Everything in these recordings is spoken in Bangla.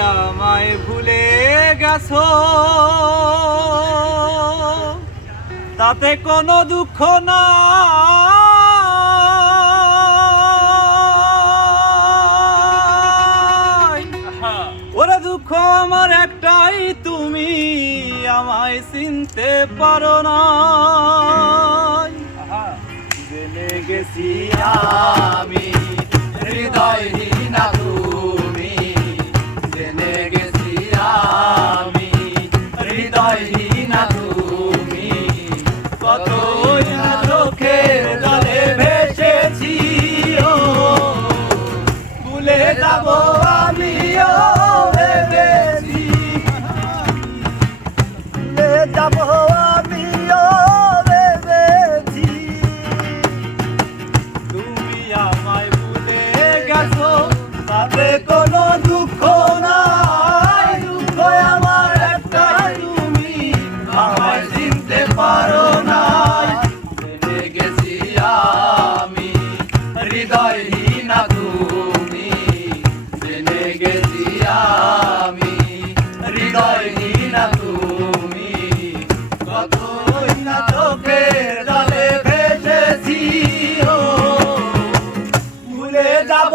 আমায় ভুলে গেছো। তাতে কোনো দুঃখ না ওরা দুঃখ আমার একটাই তুমি আমায় চিনতে পারো না জেনে গেছি আমি যাব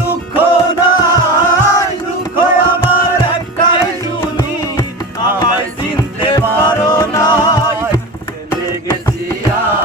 자